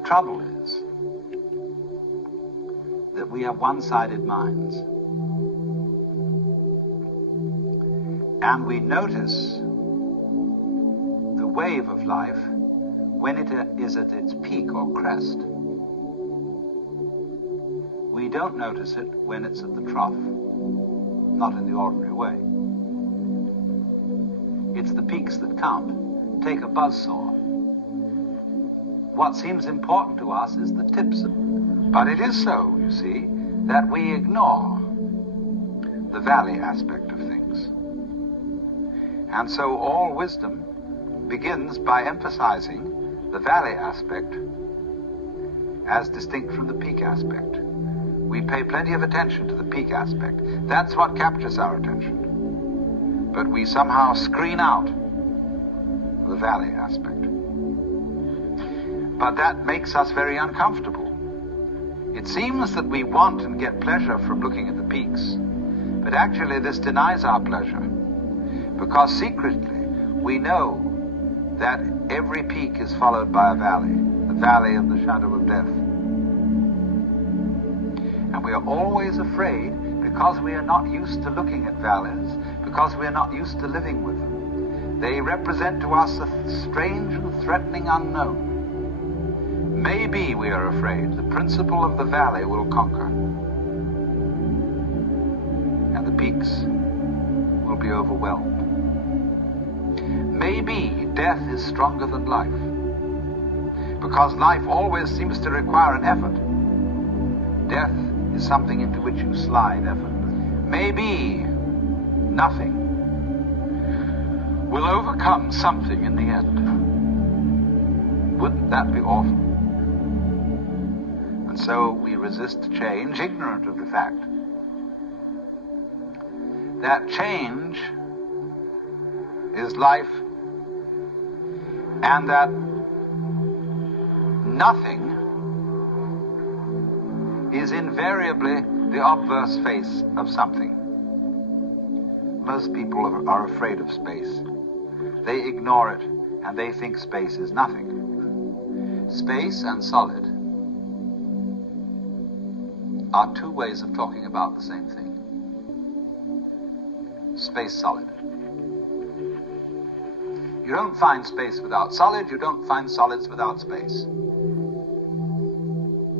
trouble is that we have one-sided minds. And we notice the wave of life when it is at its peak or crest. We don't notice it when it's at the trough, not in the ordinary way. It's the peaks that count. Take a buzzsaw. What seems important to us is the tips. But it is so, you see, that we ignore the valley aspect of things. And so all wisdom begins by emphasizing the valley aspect as distinct from the peak aspect. We pay plenty of attention to the peak aspect. That's what captures our attention. But we somehow screen out the valley aspect. But that makes us very uncomfortable. It seems that we want and get pleasure from looking at the peaks, but actually this denies our pleasure, because secretly we know that every peak is followed by a valley, the valley of the shadow of death. And we are always afraid because we are not used to looking at valleys, because we are not used to living with them. They represent to us a strange and threatening unknown. Maybe, we are afraid, the principle of the valley will conquer, and the peaks will be overwhelmed. Maybe death is stronger than life, because life always seems to require an effort. Death is something into which you slide effortlessly. Maybe nothing will overcome something in the end. Wouldn't that be awful? And so we resist change, ignorant of the fact that change is life, and that nothing is invariably the obverse face of something. Most people are afraid of space. They ignore it, and they think space is nothing. Space and solid are two ways of talking about the same thing. Space, solid. You don't find space without solid, you don't find solids without space.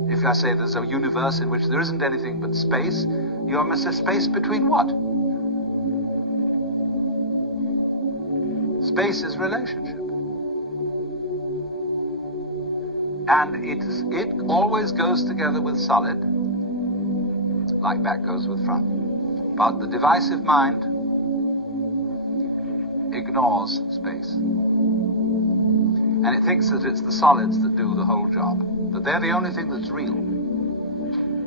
If I say there's a universe in which there isn't anything but space, you're Mr. Space between what? Space is relationship. And it always goes together with solid, like back goes with front. But the divisive mind ignores space. And it thinks that it's the solids that do the whole job, that they're the only thing that's real.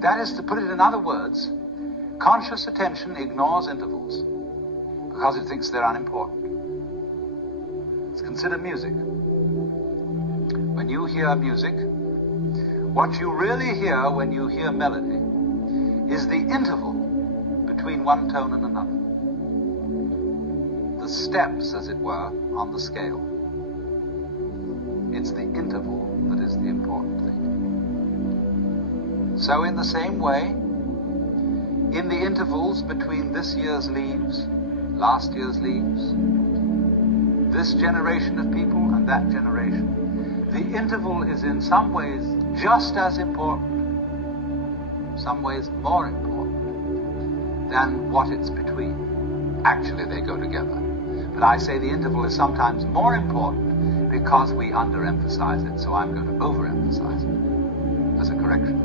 That is, to put it in other words, conscious attention ignores intervals because it thinks they're unimportant. Let's consider music. When you hear music, what you really hear when you hear melody is the interval between one tone and another. The steps, as it were, on the scale. It's the interval that is the important thing. So in the same way, in the intervals between this year's leaves, last year's leaves, this generation of people and that generation, the interval is in some ways just as important, some ways more important than what it's between. Actually, they go together. But I say the interval is sometimes more important because we underemphasize it, so I'm going to overemphasize it as a correction.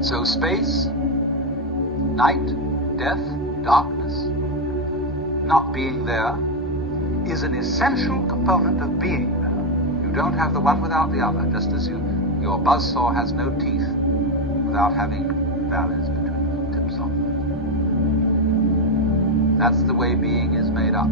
So space, night, death, darkness, not being there, is an essential component of being there. You don't have the one without the other, just as your buzzsaw has no teeth without having valleys between the tips of them. That's the way being is made up.